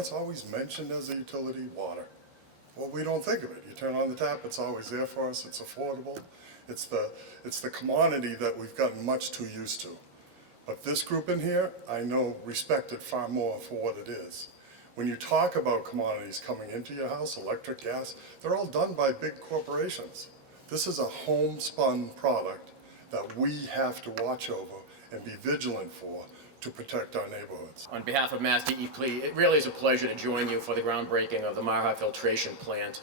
it's always mentioned as a utility? Water. Well, we don't think of it. You turn on the tap, it's always there for us, it's affordable. It's the commodity that we've gotten much too used to. But this group in here, I know, respect it far more for what it is. When you talk about commodities coming into your house, electric, gas, they're all done by big corporations. This is a homespun product that we have to watch over and be vigilant for to protect our neighborhoods. On behalf of Mass DEP, it really is a pleasure to join you for the groundbreaking of the MAHER filtration plant.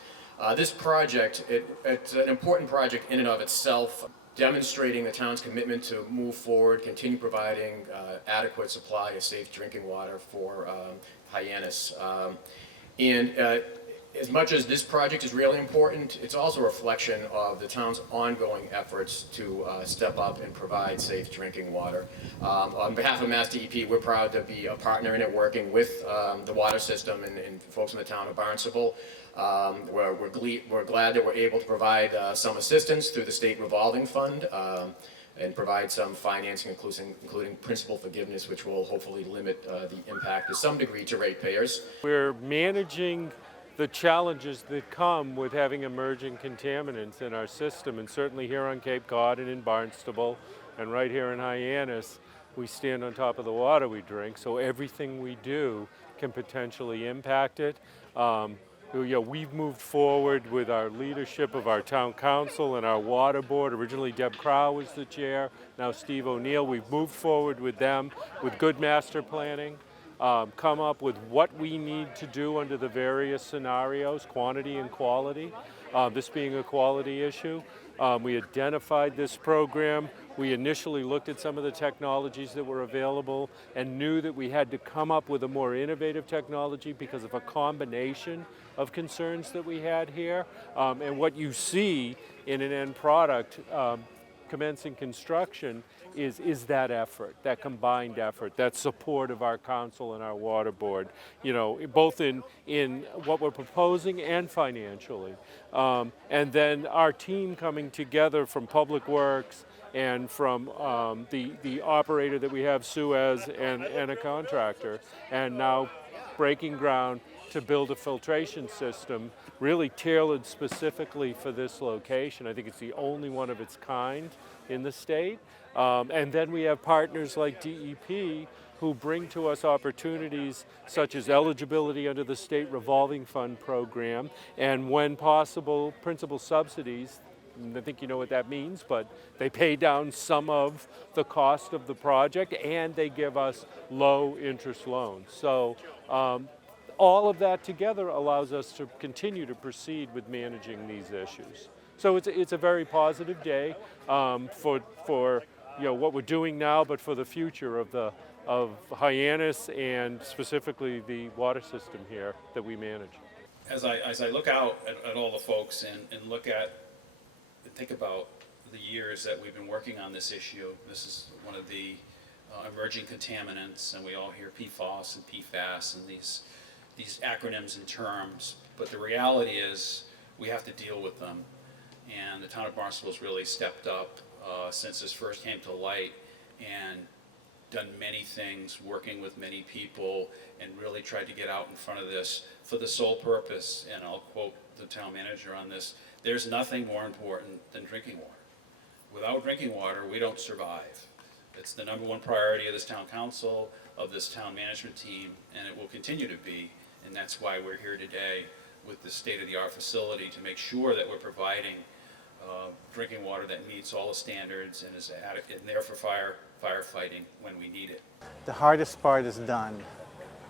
This project, it's an important project in and of itself, demonstrating the town's commitment to move forward, continue providing adequate supply of safe drinking water for Hyannis. As much as this project is really important, it's also a reflection of the town's ongoing efforts to step up and provide safe drinking water. On behalf of Mass DEP, we're proud to be a partner in it, working with the water system and folks in the town of Barnstable. We're glad that we're able to provide some assistance through the state revolving fund and provide some financing, including principal forgiveness, which will hopefully limit the impact to some degree to ratepayers. We're managing the challenges that come with having emerging contaminants in our system, and certainly here on Cape Cod and in Barnstable and right here in Hyannis, we stand on top of the water we drink, so everything we do can potentially impact it. We've moved forward with our leadership of our town council and our water board. Originally Deb Crow was the chair, now Steve O'Neill. We've moved forward with them with good master planning. Come up with what we need to do under the various scenarios, quantity and quality, this being a quality issue. We identified this program. We initially looked at some of the technologies that were available and knew that we had to come up with a more innovative technology because of a combination of concerns that we had here. And what you see in an end product commencing construction is that effort, that combined effort, that support of our council and our water board, both in what we're proposing and financially. And then our team coming together from Public Works and from the operator that we have, Suez, and a contractor, and now breaking ground to build a filtration system really tailored specifically for this location. I think it's the only one of its kind in the state. And then we have partners like DEP who bring to us opportunities such as eligibility under the state revolving fund program, and when possible, principal subsidies. I think you know what that means, but they pay down some of the cost of the project and they give us low interest loans. So all of that together allows us to continue to proceed with managing these issues. So it's a very positive day for what we're doing now, but for the future of Hyannis and specifically the water system here that we manage. As I look out at all the folks and think about the years that we've been working on this issue, this is one of the emerging contaminants, and we all hear PFOS and PFAS and these acronyms and terms, but the reality is we have to deal with them. And the town of Barnstable has really stepped up since this first came to light and done many things, working with many people, and really tried to get out in front of this for the sole purpose, and I'll quote the town manager on this, there's nothing more important than drinking water. Without drinking water, we don't survive. It's the #1 priority of this town council, of this town management team, and it will continue to be, and that's why we're here today with the state-of-the-art facility to make sure that we're providing drinking water that meets all the standards and is adequate and there for firefighting when we need it. The hardest part is done,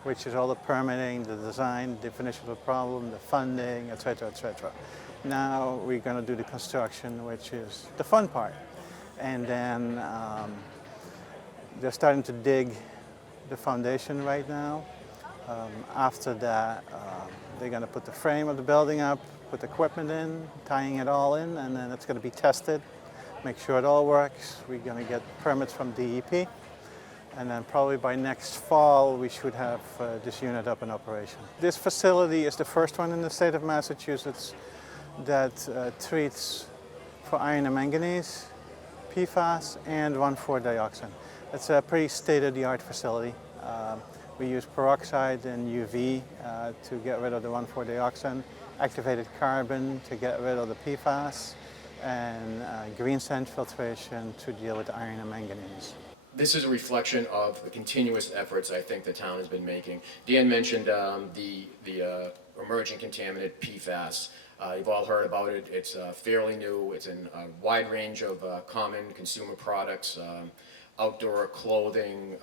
which is all the permitting, the design, definition of the problem, the funding, etc., etc. Now we're going to do the construction, which is the fun part. And then they're starting to dig the foundation right now. After that, they're going to put the frame of the building up, put the equipment in, tying it all in, and then it's going to be tested, make sure it all works. We're going to get permits from DEP, and then probably by next fall we should have this unit up in operation. This facility is the first one in the state of Massachusetts that treats for iron and manganese, PFAS, and 1,4-dioxin. It's a pretty state-of-the-art facility. We use peroxide and UV to get rid of the 1,4-dioxane, activated carbon to get rid of the PFAS, and green sand filtration to deal with iron and manganese. This is a reflection of the continuous efforts I think the town has been making. Dan mentioned the emerging contaminant PFAS. You've all heard about it. It's fairly new. It's in a wide range of common consumer products, outdoor clothing,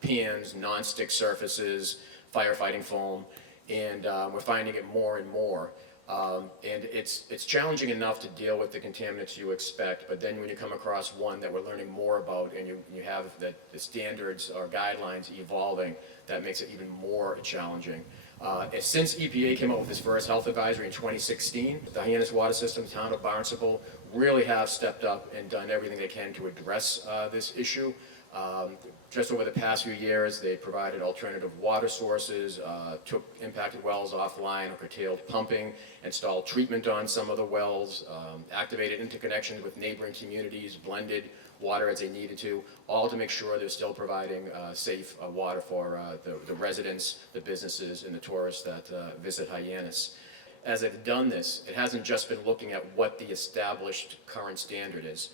pans, non-stick surfaces, firefighting foam, and we're finding it more and more. And it's challenging enough to deal with the contaminants you expect, but then when you come across one that we're learning more about and you have the standards or guidelines evolving, that makes it even more challenging. Since EPA came out with its first health advisory in 2016, the Hyannis water system, the town of Barnstable, really have stepped up and done everything they can to address this issue. Just over the past few years, they provided alternative water sources, took impacted wells offline or curtailed pumping, installed treatment on some of the wells, activated interconnections with neighboring communities, blended water as they needed to, all to make sure they're still providing safe water for the residents, the businesses, and the tourists that visit Hyannis. As they've done this, it hasn't just been looking at what the established current standard is.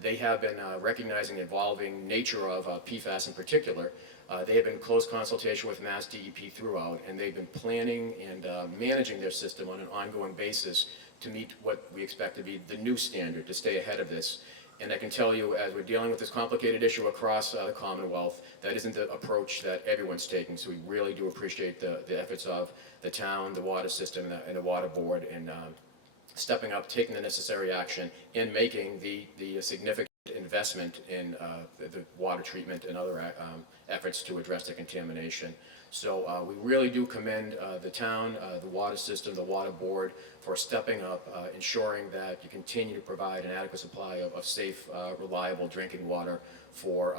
They have been recognizing the evolving nature of PFAS in particular. They have been in close consultation with Mass DEP throughout, and they've been planning and managing their system on an ongoing basis to meet what we expect to be the new standard, to stay ahead of this. And I can tell you, as we're dealing with this complicated issue across the Commonwealth, that isn't the approach that everyone's taking. So we really do appreciate the efforts of the town, the water system, and the water board, and stepping up, taking the necessary action, and making the significant investment in the water treatment and other efforts to address the contamination. So we really do commend the town, the water system, the water board for stepping up, ensuring that you continue to provide an adequate supply of safe, reliable drinking water for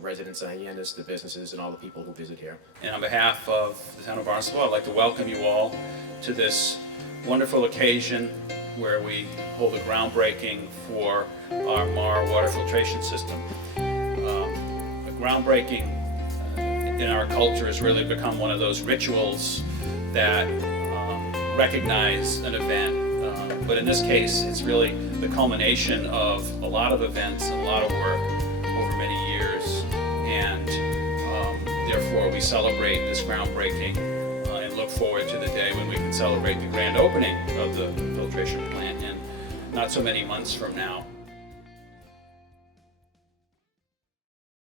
residents of Hyannis, the businesses, and all the people who visit here. And on behalf of the town of Barnstable, I'd like to welcome you all to this wonderful occasion where we hold a groundbreaking for our MAHER water filtration system. A groundbreaking in our culture has really become one of those rituals that recognize an event, but in this case it's really the culmination of a lot of events and a lot of work over many years, and therefore we celebrate this groundbreaking and look forward to the day when we can celebrate the grand opening of the filtration plant in not so many months from now.